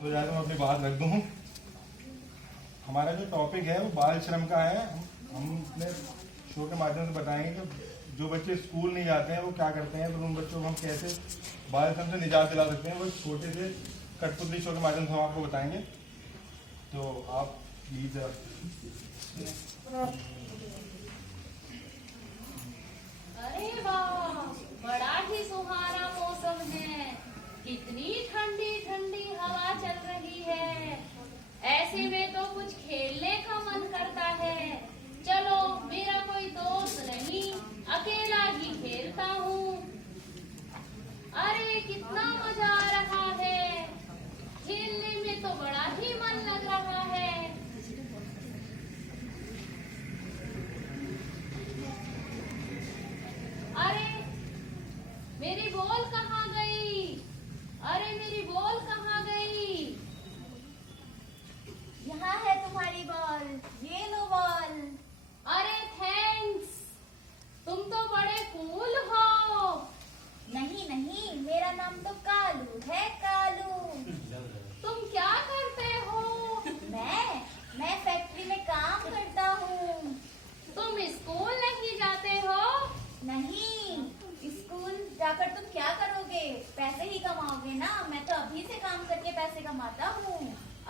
तो यार मैं अपनी बात रख दूँ। हमारा जो टॉपिक है वो बाल श्रम का है। हम अपने शो के माध्यम से बताएंगे कि जो बच्चे स्कूल नहीं जाते हैं वो क्या करते हैं, तो उन बच्चों को हम कैसे बाल श्रम से निजात दिला सकते हैं, वो छोटे से कठपुतली शो के माध्यम से हम आपको बताएंगे। तो आप प्लीज अरे वाह, बड़ा ही सुहाना मौसम है। कितनी ठंडी ठंडी हवा चल रही है। ऐसे में तो कुछ खेलने का मन करता है। चलो, मेरा कोई दोस्त नहीं, अकेला ही खेलता हूँ। अरे कितना मजा आ रहा है। खेलने में तो बड़ा ही मन लग रहा है। अरे मेरी बॉल कहाँ गई? अरे मेरी बॉल कहाँ गई? यहाँ है तुम्हारी बॉल, ये लो बॉल। अरे थैंक्स, तुम तो बड़े कूल हो। नहीं नहीं, मेरा नाम तो कालू है, कालू। तुम क्या करते हो? मैं फैक्ट्री में काम करता हूँ। तुम स्कूल नहीं जाते हो? नहीं, स्कूल जाकर तुम क्या करोगे? पैसे ही कमाओगे ना। मैं तो अभी से काम करके पैसे कमाता हूँ।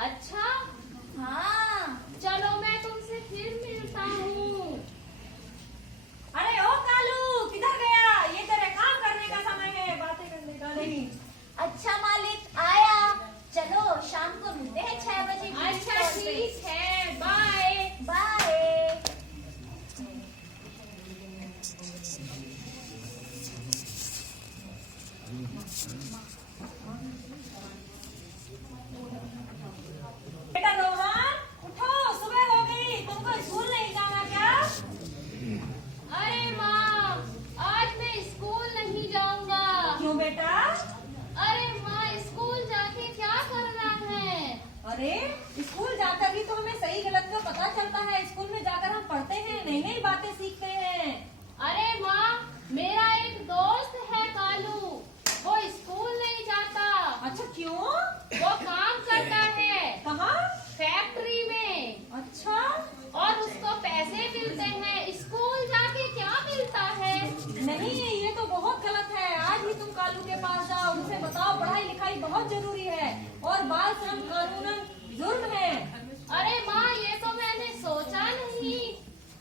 अच्छा, हाँ। चलो मैं तुमसे फिर मिलता हूँ। अरे ओ कालू, किधर गया? ये तेरे काम करने का समय है, बातें करने का नहीं। अच्छा मालिक, आया। चलो शाम को मिलते हैं 6 बजे। अच्छा ठीक है, बाय बाय। बेटा रोहन, उठो, सुबह हो गई। तुमको स्कूल नहीं जाना क्या? अरे माँ, आज मैं स्कूल नहीं जाऊंगा। क्यों बेटा? अरे माँ, स्कूल जाके क्या करना है? अरे स्कूल जाकर ही तो हमें सही गलत का पता चलता है। स्कूल में जाकर हम पढ़ते हैं, नई नई बातें सीखते हैं। अरे माँ, मेरा एक दोस्त है कालू, वो स्कूल नहीं जाता। अच्छा, क्यों? वो काम करता है कहाँ? फैक्ट्री में। अच्छा, और उसको पैसे मिलते हैं। स्कूल जाके क्या मिलता है? नहीं, ये तो बहुत गलत है। आज ही तुम कालू के पास जाओ, उनसे बताओ पढ़ाई लिखाई बहुत जरूरी है और बाल श्रम कानूनन जुर्म है। अरे माँ, ये तो मैंने सोचा नहीं।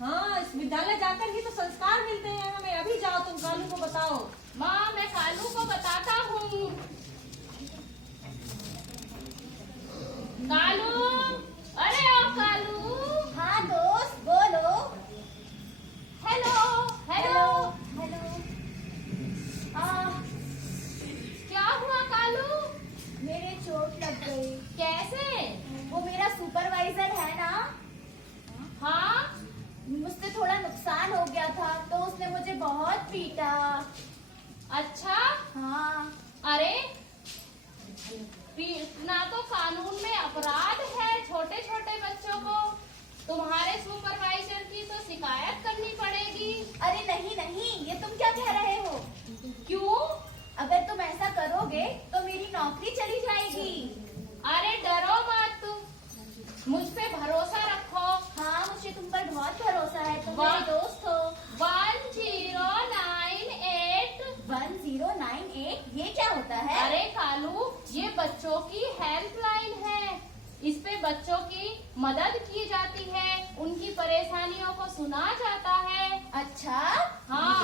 हाँ, इस विद्यालय जाकर ही तो संस्कार मिलते हैं हमें। अभी जाओ, तुम कालू को बताओ। माँ, मैं कालू को बताता हूँ। कालू, अरे ओ कालू। हाँ दोस्त, बोलो। Hello hello hello. हेलो। क्या हुआ कालू? मेरे चोट लग गई। कैसे? वो मेरा सुपरवाइजर है ना, हाँ, मुझसे थोड़ा नुकसान हो गया था तो उसने मुझे बहुत पीटा। अच्छा। हाँ। अरे पीटना तो कानून में अपराध है। छोटे छोटे बच्चों को तुम्हारे सुपरवाइजर की तो शिकायत करनी पड़ेगी। अरे नहीं नहीं, ये तुम क्या कह रहे हो? क्यों? अगर तुम ऐसा करोगे तो मेरी नौकरी चली जाएगी। अरे डरो मत, मुझ पे भरोसा रखो। हाँ, मुझे तुम पर बहुत भरोसा है, तुम वाह। मेरे दोस्त हो। 1098। 1098, ये क्या होता है? अरे कालू, ये बच्चों की हेल्पलाइन है। इस पे बच्चों की मदद की जाती है, उनकी परेशानियों को सुना जाता है। अच्छा। हाँ,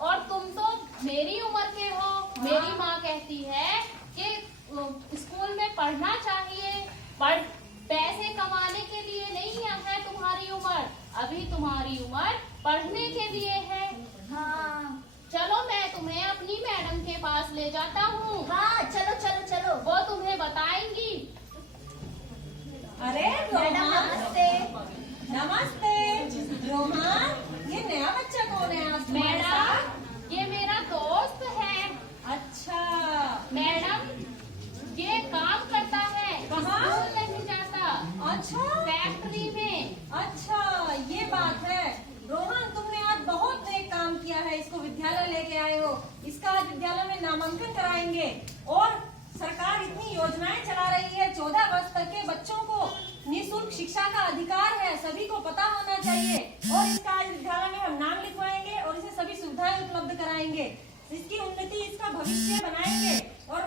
और तुम तो मेरी उम्र के हो। मेरी माँ कहती है कि स्कूल में पढ़ना चाहिए। पैसे कमाने के लिए नहीं है तुम्हारी उम्र, अभी तुम्हारी उम्र पढ़ने के लिए है। हाँ चलो, मैं तुम्हें अपनी मैडम के पास ले जाता हूँ। हाँ, चलो चलो चलो। वो तुम्हें बताएंगी। अरे मैडम रोहन, नमस्ते। नमस्ते। रोहन, ये नया बच्चा कौन है आज तुम्हारे साथ? मैडम, ये मेरा दोस्त है। अच्छा, मैडम, ये काम करता है, कहाँ? स्कूल नहीं जाता, अच्छा, फैक्ट्री में। अच्छा, ये बात है। रोहन, तुमने आज बहुत नेक काम किया है। इसको विद्यालय लेके आए हो। इसका आज विद्यालय में नामांकन कराएंगे और इसकी उन्नति, इसका भविष्य बनाएंगे। और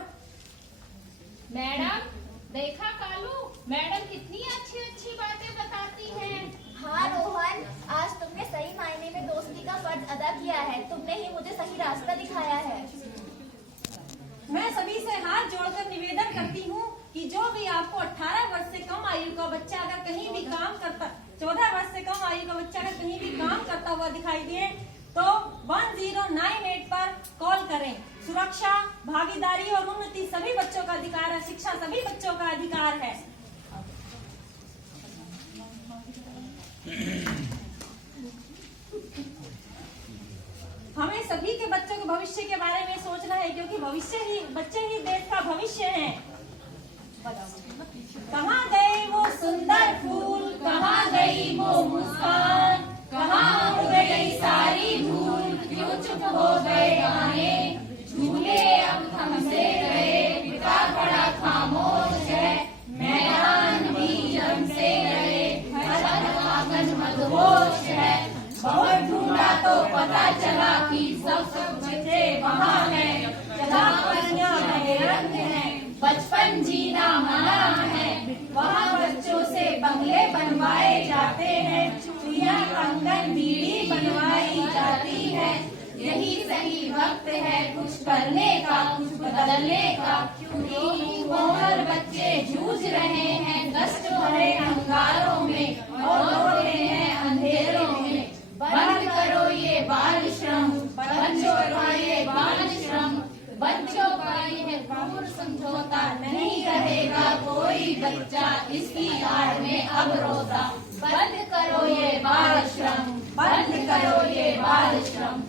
मैडम देखा कालू, मैडम कितनी अच्छी अच्छी बातें बताती हैं। हाँ रोहन, आज तुमने सही मायने में दोस्ती का फर्ज अदा किया है। तुमने ही मुझे सही रास्ता दिखाया है। मैं सभी से हाथ जोड़कर निवेदन करती हूँ कि जो भी आपको 18 वर्ष से कम आयु का बच्चा अगर कहीं भी काम करता, 14 वर्ष से कम आयु का बच्चा अगर कहीं भी काम करता हुआ दिखाई दे तो 1098 पर कॉल करें। सुरक्षा, भागीदारी और उन्नति सभी बच्चों का अधिकार है। शिक्षा सभी बच्चों का अधिकार है। हमें सभी के बच्चों के भविष्य के बारे में सोचना है, क्योंकि बच्चे ही देश का भविष्य हैं। कहाँ गए वो सुंदर फूल, कहाँ गई वो मुस्कान, कहाँ उड़ गई सारी धूल, क्यों चुप हो गए गाने, झूले अब हमसे गए, पिता बड़ा खामोश है, मैदान भी जमसे गए, हर आंगन मदहोश है। बहुत ढूंढा तो पता चला कि सब बच्चे वहाँ हैं, चला परियां रंग है, बचपन जीना मना है, वहाँ बच्चों से बंगले बनवाए जाते हैं, चिड़िया आंगन बीड़ी बनवाई जाती है। यही सही वक्त है कुछ करने का, कुछ बदलने का, क्योंकि कोमल बच्चे जूझ रहे हैं कष्ट भरे अंगारों में और रो रहे हैं अंधेरों में। बंद करो ये बाल श्रम, बच्चों का ये बाल श्रम, बच्चों का ये क्रूर समझौता, नहीं रहेगा कोई बच्चा इसकी आड़ में अब रोता। बंद करो ये बाल श्रम, बंद करो ये बाल श्रम।